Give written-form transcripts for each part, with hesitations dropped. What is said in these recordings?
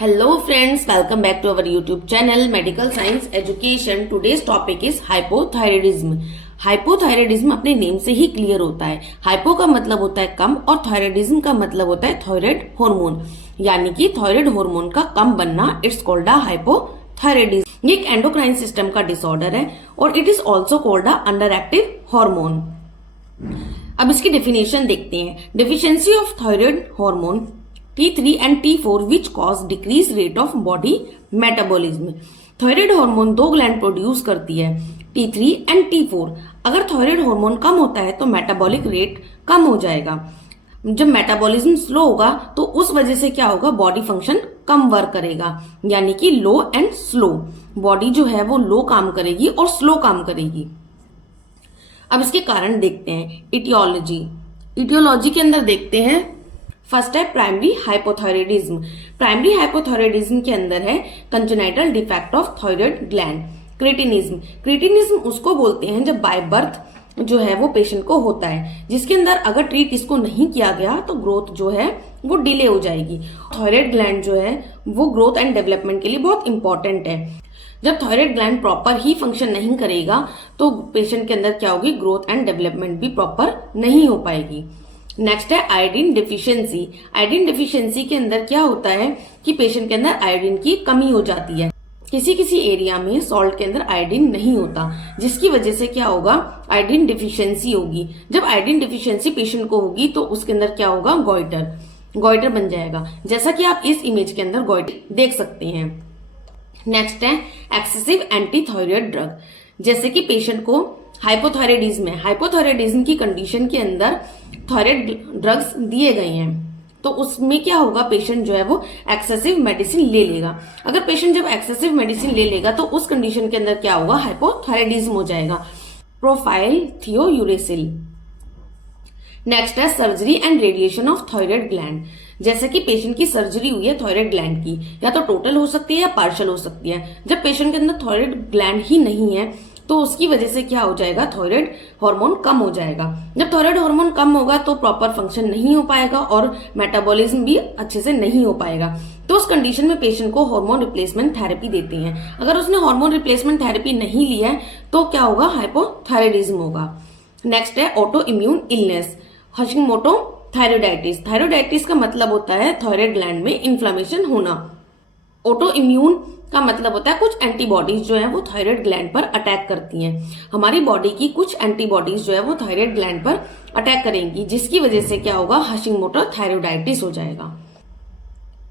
Hello friends, welcome back to our YouTube channel Medical Science Education. Today's topic is hypothyroidism. Hypothyroidism अपने name से ही clear होता है। Hypo का मतलब होता है कम और थायराइडिज्म का मतलब होता है थायराइड हार्मोन, यानी कि थायराइड हार्मोन का कम बनना। It's called a hypothyroidism. ये एक एंडोक्राइन सिस्टम का डिसऑर्डर है और it is also called a under active hormone. अब इसकी डेफिनेशन देखते हैं। Deficiency of thyroid hormone T3 and T4 which cause decreased rate of body metabolism। Thyroid hormone दो ग्लैंड प्रोड्यूस करती है, T3 एंड T4। अगर थायराइड हार्मोन कम होता है तो मेटाबॉलिक रेट कम हो जाएगा। जब मेटाबॉलिज्म स्लो होगा तो उस वजह से क्या होगा, बॉडी फंक्शन कम वर्क करेगा, यानी कि लो एंड स्लो। बॉडी जो है वो लो काम करेगी और स्लो काम करेगी। अब इसके कारण देखते हैं। इटियोलॉजी के अंदर देखते हैं। फर्स्ट है प्राइमरी हाइपोथायराइडिज्म। प्राइमरी हाइपोथायराइडिज्म के अंदर है congenital defect of thyroid gland. Cretinism उसको बोलते हैं जब बाय बर्थ जो है वो पेशेंट को होता है, जिसके अंदर अगर ट्रीट इसको नहीं किया गया तो ग्रोथ जो है वो डिले हो जाएगी। थायराइड ग्लैंड जो है वो ग्रोथ एंड डेवलपमेंट के लिए बहुत इंपॉर्टेंट है। जब थायराइड ग्लैंड प्रॉपर ही फंक्शन नहीं करेगा तो पेशेंट के अंदर क्या होगी, ग्रोथ एंड डेवलपमेंट भी प्रॉपर नहीं हो पाएगी। नेक्स्ट है आयोडीन डिफिशियंसी। आयोडीन डिफिशियंसी के अंदर क्या होता है कि पेशेंट के अंदर आयोडीन की कमी हो जाती है। किसी किसी एरिया में सॉल्ट के अंदर आयोडीन नहीं होता, जिसकी वजह से क्या होगा, आयोडीन डिफिशियंसी होगी। जब आयोडीन डिफिशियंसी पेशेंट को होगी तो उसके अंदर क्या होगा, गॉइटर बन जाएगा, जैसा कि आप इस इमेज के अंदर गॉइटर देख सकते हैं। नेक्स्ट है एक्सेसिव एंटी थायराइड ड्रग। जैसे कि पेशेंट को हाइपोथायराइडिज्म है, हाइपोथायराइडिज्म की कंडीशन के अंदर थायराइड ड्रग्स दिए गए हैं, तो उसमें क्या होगा, पेशेंट जो है वो एक्सेसिव मेडिसिन ले लेगा। अगर पेशेंट जब एक्सेसिव मेडिसिन ले लेगा तो उस कंडीशन के अंदर क्या होगा, हाइपोथायराइडिज्म हो जाएगा। प्रोफाइल थियोयूरेसिल। नेक्स्ट है surgery and radiation of thyroid gland. जैसे कि पेशेंट की सर्जरी हुई है थायराइड ग्लैंड की, या तो टोटल हो सकती है या पार्शियल हो सकती है। जब पेशेंट के अंदर थायराइड ग्लैंड ही नहीं है तो उसकी वजह से क्या हो जाएगा, थायराइड हार्मोन कम हो जाएगा। जब थायराइड हार्मोन कम होगा तो प्रॉपर फंक्शन नहीं हो पाएगा और मेटाबॉलिज्म भी अच्छे से नहीं हो पाएगा। तो उस कंडीशन में पेशेंट को हार्मोन रिप्लेसमेंट थेरेपी देते हैं। अगर उसने हार्मोन रिप्लेसमेंट थेरेपी नहीं लिया है तो क्या होगा, हाइपोथायराइडिज्म होगा। नेक्स्ट है auto immune illness, Hashimoto thyroiditis. Thyroiditis का मतलब होता है थायराइड ग्लैंड में इन्फ्लेमेशन होना। ऑटो इम्यून का मतलब होता है कुछ एंटीबॉडीज जो है वो थायराइड ग्लैंड पर अटैक करती हैं। हमारी बॉडी की कुछ एंटीबॉडीज जो है वो थायराइड ग्लैंड पर अटैक करेंगी, जिसकी वजह से क्या होगा, हशिमोटो थायराइडाइटिस हो जाएगा।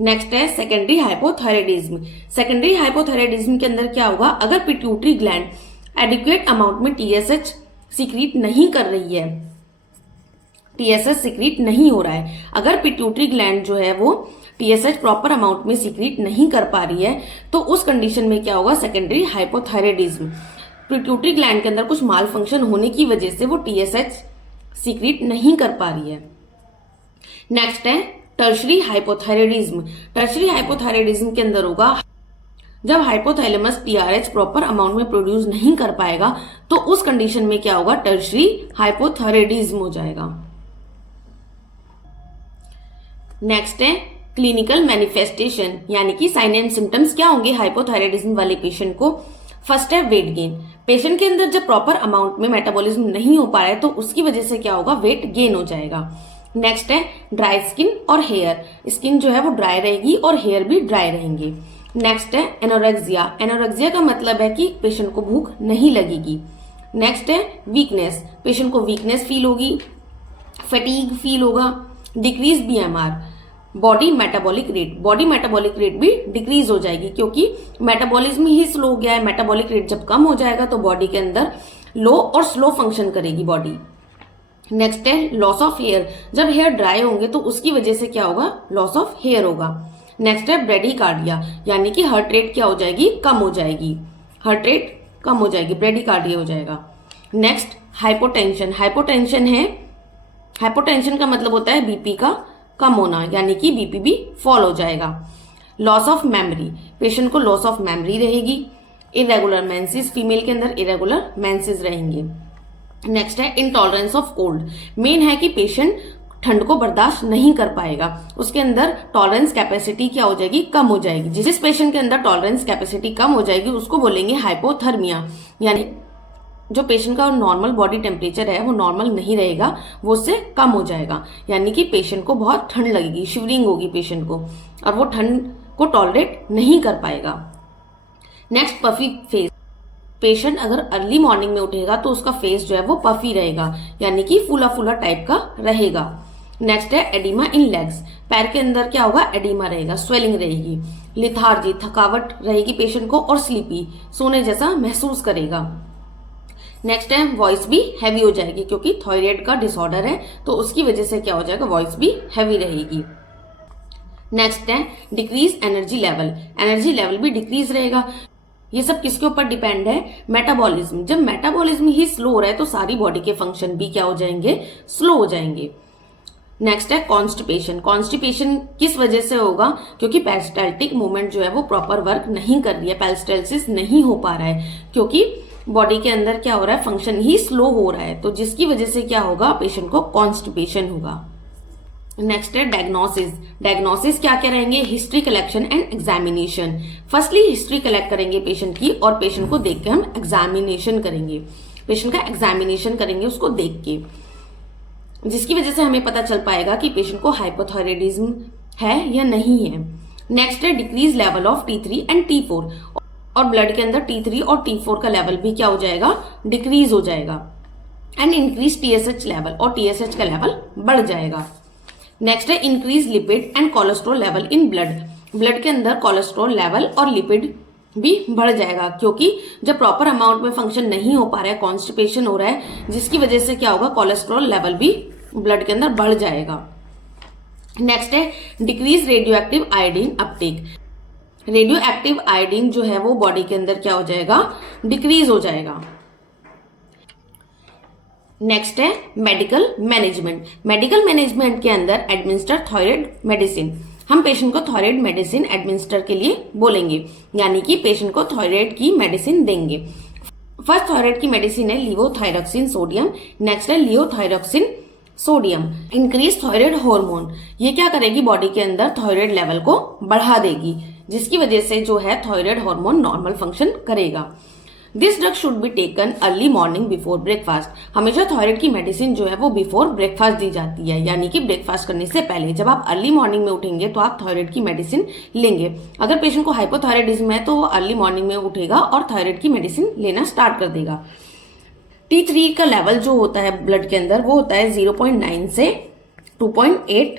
नेक्स्ट है सेकेंडरी हाइपोथायराइडिज्म। सेकेंडरी हाइपोथायराइडिज्म के अंदर क्या होगा, अगर पिट्यूटरी ग्लैंड एडिक्वेट अमाउंट में टीएसएच सीक्रेट नहीं कर रही है, टीएसएच सीक्रेट नहीं हो रहा है, अगर पिट्यूटरी ग्लैंड जो है वो टीएसएच प्रॉपर अमाउंट में सीक्रेट नहीं कर पा रही है तो उस कंडीशन में क्या होगा, सेकेंडरी हाइपोथायराइडिज्म। पिट्यूटरी ग्लैंड के अंदर कुछ माल फंक्शन होने की वजह से वो टीएसएच सीक्रेट नहीं कर पा रही है। नेक्स्ट है टर्शरी हाइपोथायराइडिज्म। टर्शरी हाइपोथायराइडिज्म के अंदर होगा जब हाइपोथैलेमस टीआरएच प्रॉपर अमाउंट में प्रोड्यूस नहीं कर पाएगा तो उस कंडीशन में क्या होगा, टर्शरी हाइपोथायराइडिज्म हो जाएगा। नेक्स्ट है क्लिनिकल मैनिफेस्टेशन, यानी कि साइन एंड सिम्टम्स क्या होंगे हाइपोथायराइडिज्म वाले पेशेंट को। फर्स्ट है वेट गेन। पेशेंट के अंदर जब प्रॉपर अमाउंट में मेटाबॉलिज्म नहीं हो पा रहा है तो उसकी वजह से क्या होगा, वेट गेन हो जाएगा। नेक्स्ट है ड्राई स्किन और हेयर। स्किन जो है वो ड्राई रहेगी और हेयर भी ड्राई रहेंगे। नेक्स्ट है एनोरेक्सिया। एनोरेक्सिया का मतलब है कि पेशेंट को भूख नहीं लगेगी। नेक्स्ट है वीकनेस। पेशेंट को वीकनेस फील होगी, फटीग फील होगा, decrease BMR. Body metabolic rate भी डिक्रीज हो जाएगी, क्योंकि मेटाबॉलिज्म ही स्लो हो गया है। मेटाबॉलिक रेट जब कम हो जाएगा तो बॉडी के अंदर लो और स्लो फंक्शन करेगी बॉडी। नेक्स्ट है लॉस ऑफ हेयर। जब हेयर ड्राई होंगे तो उसकी वजह से क्या होगा, लॉस ऑफ हेयर होगा। नेक्स्ट है ब्रेडिकार्डिया, यानी कि हार्ट रेट क्या हो जाएगी, कम हो जाएगी। हार्ट रेट कम हो जाएगी, ब्रेडिकार्डिया हो जाएगा। Next hypotension. हाइपोटेंशन का मतलब होता है बीपी का कम होना, यानी कि बीपी भी फॉल हो जाएगा। Loss of memory. पेशेंट को लॉस ऑफ मेमोरी रहेगी। इरेगुलर मेंसेस, फीमेल के अंदर इरेगुलर मेंसेस रहेंगे। नेक्स्ट है इंटॉलरेंस ऑफ कोल्ड। मेन है कि पेशेंट ठंड को बर्दाश्त नहीं कर पाएगा, उसके अंदर टॉलरेंस कैपेसिटी क्या हो जाएगी, कम हो जाएगी। जिस पेशेंट के अंदर टॉलरेंस कैपेसिटी कम हो जाएगी उसको बोलेंगे हाइपोथर्मिया, यानी जो पेशेंट का नॉर्मल बॉडी टेम्परेचर है वो नॉर्मल नहीं रहेगा, वो उससे कम हो जाएगा, यानी कि पेशेंट को बहुत ठंड लगेगी, शिवरिंग होगी पेशेंट को, और वो ठंड को टॉलरेट नहीं कर पाएगा। Next, puffy face. पेशेंट अगर अर्ली मॉर्निंग में उठेगा तो उसका फेस जो है वो पफी रहेगा, यानी कि फूला फूला टाइप का रहेगा। नेक्स्ट है एडिमा इन लेग्स। पैर के अंदर क्या होगा, एडिमा रहेगा, स्वेलिंग रहेगी। लिथार्जी, थकावट रहेगी पेशेंट को, और स्लीपी, सोने जैसा महसूस करेगा। नेक्स्ट है वॉइस भी हैवी हो जाएगी, क्योंकि थायराइड का डिसऑर्डर है तो उसकी वजह से क्या हो जाएगा, वॉइस भी हैवी रहेगी। नेक्स्ट है decrease energy level. Energy level भी डिक्रीज रहेगा। ये सब किसके ऊपर डिपेंड है, मेटाबॉलिज्म। जब मेटाबॉलिज्म ही स्लो हो रहा है तो सारी बॉडी के फंक्शन भी क्या हो जाएंगे, स्लो हो जाएंगे। नेक्स्ट है कॉन्स्टिपेशन। कॉन्स्टिपेशन किस वजह से होगा, क्योंकि पेरिस्टाल्टिक मूवमेंट जो है वो प्रॉपर वर्क नहीं कर रही है, पेरिस्टाल्सिस नहीं हो पा रहा है, क्योंकि बॉडी के अंदर क्या हो रहा है, फंक्शन ही स्लो हो रहा है, तो जिसकी वजह से क्या होगा, पेशेंट को कॉन्स्टिपेशन होगा। नेक्स्ट है डायग्नोसिस। डायग्नोसिस क्या क्या रहेंगे, history collection and examination. Firstly history collect करेंगे पेशेंट की, और पेशेंट को देख के हम एग्जामिनेशन करेंगे, पेशेंट का एग्जामिनेशन करेंगे उसको देख के, जिसकी वजह से हमें पता चल पाएगा कि पेशेंट को हाइपोथायराइडिज्म है या नहीं है। नेक्स्ट है decrease level of T3 and T4, और ब्लड के अंदर T3 और T4 का लेवल भी क्या हो जाएगा, डिक्रीज हो जाएगा। एंड इंक्रीज TSH लेवल, और TSH का लेवल बढ़ जाएगा। नेक्स्ट है increase lipid and cholesterol level in blood. Blood के अंदर कोलेस्ट्रॉल लेवल और लिपिड भी बढ़ जाएगा, क्योंकि जब प्रॉपर अमाउंट में फंक्शन नहीं हो पा रहा है, कॉन्स्टिपेशन हो रहा है, जिसकी वजह से क्या होगा, कोलेस्ट्रॉल लेवल भी ब्लड के अंदर बढ़ जाएगा। नेक्स्ट है decrease radio active iodine Uptake. Radio active iodine जो है वो बॉडी के अंदर क्या हो जाएगा, डिक्रीज हो जाएगा। नेक्स्ट है मेडिकल मैनेजमेंट। मेडिकल मैनेजमेंट के अंदर एडमिनिस्टर थायराइड मेडिसिन। हम पेशेंट को थायराइड मेडिसिन एडमिनिस्टर के लिए बोलेंगे, यानी कि पेशेंट को थायराइड की मेडिसिन देंगे। फर्स्ट थायराइड की मेडिसिन है लीवोथायरॉक्सिन सोडियम। नेक्स्ट है लियोथायरॉक्सिन सोडियम। इंक्रीज थायराइड हार्मोन, ये क्या करेगी, बॉडी के अंदर थायराइड लेवल को बढ़ा देगी, जिसकी वजह से जो है थायराइड हार्मोन नॉर्मल फंक्शन करेगा। This drug should be taken early morning before breakfast. हमेशा थायराइड की मेडिसिन जो है वो बिफोर ब्रेकफास्ट दी जाती है, यानी कि ब्रेकफास्ट करने से पहले। जब आप अर्ली मॉर्निंग में उठेंगे तो आप थायराइड की मेडिसिन लेंगे। अगर पेशेंट को हाइपोथायराइडिज्म है तो वो अर्ली मॉर्निंग में उठेगा और थायराइड की मेडिसिन लेना स्टार्ट कर देगा। T3 का लेवल जो होता है ब्लड के अंदर वो होता है 0.9 से 2.8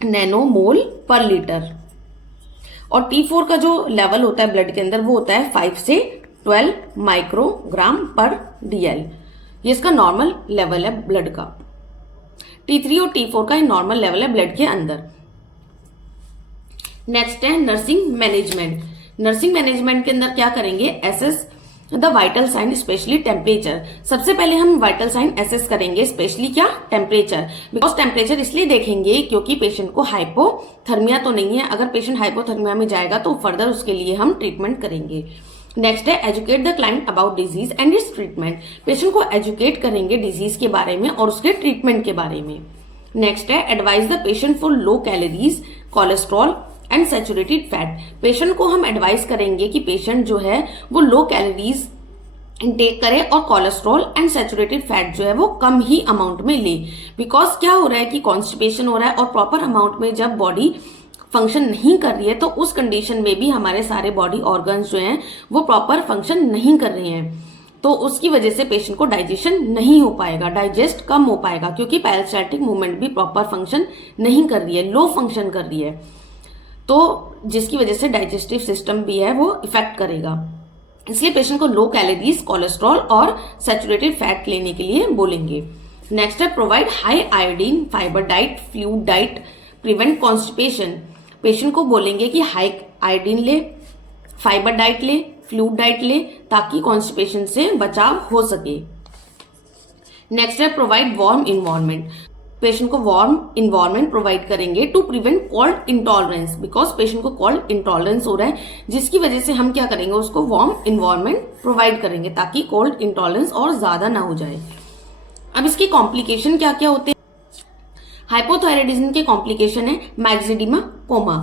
नैनोमोल पर लीटर, और T4 का जो लेवल होता है ब्लड के अंदर वो होता है 5 से 12 माइक्रोग्राम पर DL। ये इसका नॉर्मल लेवल है ब्लड का। T3 और T4 का नॉर्मल लेवल है ब्लड के अंदर। नेक्स्ट है नर्सिंग मैनेजमेंट। नर्सिंग मैनेजमेंट के अंदर क्या करेंगे, assess the vital sign specially temperature. सबसे पहले हम वाइटल साइन एसेस करेंगे, स्पेशली क्या, टेम्परेचर। बिकॉज टेम्परेचर इसलिए देखेंगे क्योंकि पेशेंट को हाइपोथर्मिया तो नहीं है। अगर पेशेंट हाइपोथर्मिया में जाएगा तो फर्दर उसके लिए हम ट्रीटमेंट करेंगे। नेक्स्ट है educate the client about disease and it's treatment. Patient को एजुकेट करेंगे डिजीज के बारे में और उसके ट्रीटमेंट के बारे में। नेक्स्ट है advise the patient for low calories, cholesterol and saturated fat. Patient को हम एडवाइस करेंगे कि पेशेंट जो है वो लो कैलोरीज इंटेक करे और कोलेस्ट्रॉल एंड सैचुरेटेड फैट जो है वो कम ही अमाउंट में ले। बिकॉज क्या हो रहा है कि कॉन्स्टिपेशन हो रहा है और प्रॉपर अमाउंट में जब बॉडी फंक्शन नहीं कर रही है तो उस कंडीशन में भी हमारे सारे बॉडी ऑर्गन्स जो हैं वो प्रॉपर फंक्शन नहीं कर रहे हैं, तो उसकी वजह से पेशेंट को डाइजेशन नहीं हो पाएगा, डाइजेस्ट कम हो पाएगा, क्योंकि पेरिस्टाल्टिक मूवमेंट भी प्रॉपर फंक्शन नहीं कर रही है, लो फंक्शन कर रही है, तो जिसकी वजह से डाइजेस्टिव सिस्टम भी है वो इफेक्ट करेगा। इसलिए पेशेंट को लो कैलोरीज, कोलेस्ट्रॉल और सैचुरेटेड फैट लेने के लिए बोलेंगे। नेक्स्ट है provide high iodine fibre diet, fluid diet, prevent constipation. Patient को बोलेंगे कि हाई आयोडीन ले, फाइबर डाइट ले, फ्लूइड डाइट ले, ताकि कॉन्स्टिपेशन से बचाव हो सके। नेक्स्ट है प्रोवाइड वार्म इन्वायरमेंट। पेशेंट को वार्म इन्वायरमेंट प्रोवाइड करेंगे to prevent cold intolerance. Because patient को कोल्ड इंटॉलरेंस हो रहा है, जिसकी वजह से हम क्या करेंगे, उसको वार्म इन्वायरमेंट प्रोवाइड करेंगे ताकि कोल्ड इंटॉलरेंस और ज्यादा ना हो जाए। अब इसकी कॉम्प्लिकेशन क्या क्या होते हैं। हाइपोथायराइडिज्म के कॉम्प्लिकेशन है मैक्सिडिमा कोमा।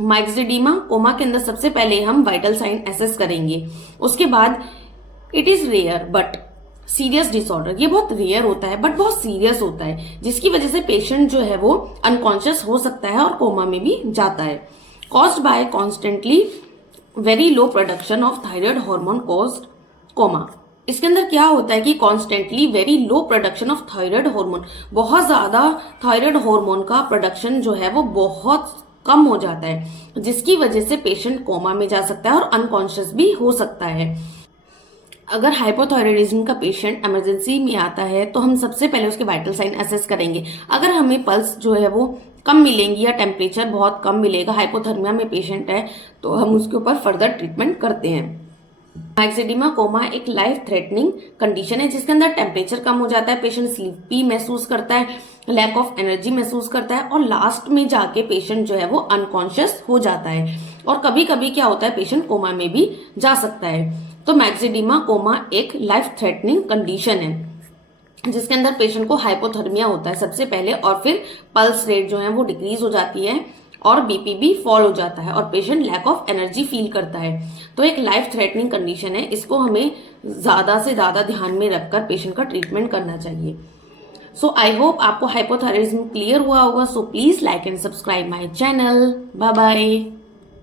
मैक्सिडिमा कोमा के अंदर सबसे पहले हम वाइटल साइन एसेस करेंगे, उसके बाद it is rare but serious disorder. ये बहुत रेयर होता है बट बहुत सीरियस होता है, जिसकी वजह से पेशेंट जो है वो अनकॉन्शियस हो सकता है और कोमा में भी जाता है। Caused by constantly very low production of thyroid hormone caused coma. इसके अंदर क्या होता है कि constantly very low production of thyroid hormone, बहुत ज्यादा थायराइड हार्मोन का प्रोडक्शन जो है वो बहुत कम हो जाता है, जिसकी वजह से पेशेंट कोमा में जा सकता है और अनकॉन्शियस भी हो सकता है। अगर हाइपोथायराइडिज्म का पेशेंट इमरजेंसी में आता है तो हम सबसे पहले उसके वाइटल साइन असेस करेंगे। अगर हमें पल्स जो है वो कम मिलेंगी या टेम्परेचर बहुत कम मिलेगा, हाइपोथर्मिया में पेशेंट है, तो हम उसके ऊपर फर्दर ट्रीटमेंट करते हैं। मैक्सिडिमा कोमा एक लाइफ थ्रेटनिंग कंडीशन है जिसके अंदर टेम्परेचर कम हो जाता है, पेशेंट स्लीपी महसूस करता है, लैक ऑफ एनर्जी महसूस करता है और लास्ट में जाके पेशेंट जो है वो अनकॉन्शियस हो जाता है और कभी कभी क्या होता है पेशेंट कोमा में भी जा सकता है। तो मैक्सिडिमा कोमा एक लाइफ थ्रेटनिंग कंडीशन है जिसके अंदर पेशेंट को हाइपोथर्मिया होता है सबसे पहले, और फिर पल्स रेट जो है वो डिक्रीज हो जाती है और बीपी भी फॉल हो जाता है और patient lack of energy feel करता है। तो एक लाइफ थ्रेटनिंग कंडीशन है, इसको हमें ज्यादा से ज्यादा ध्यान में रखकर पेशेंट का ट्रीटमेंट करना चाहिए। सो आई होप आपको हाइपोथायराइडिज्म क्लियर हुआ होगा। So please like and subscribe my channel. Bye bye.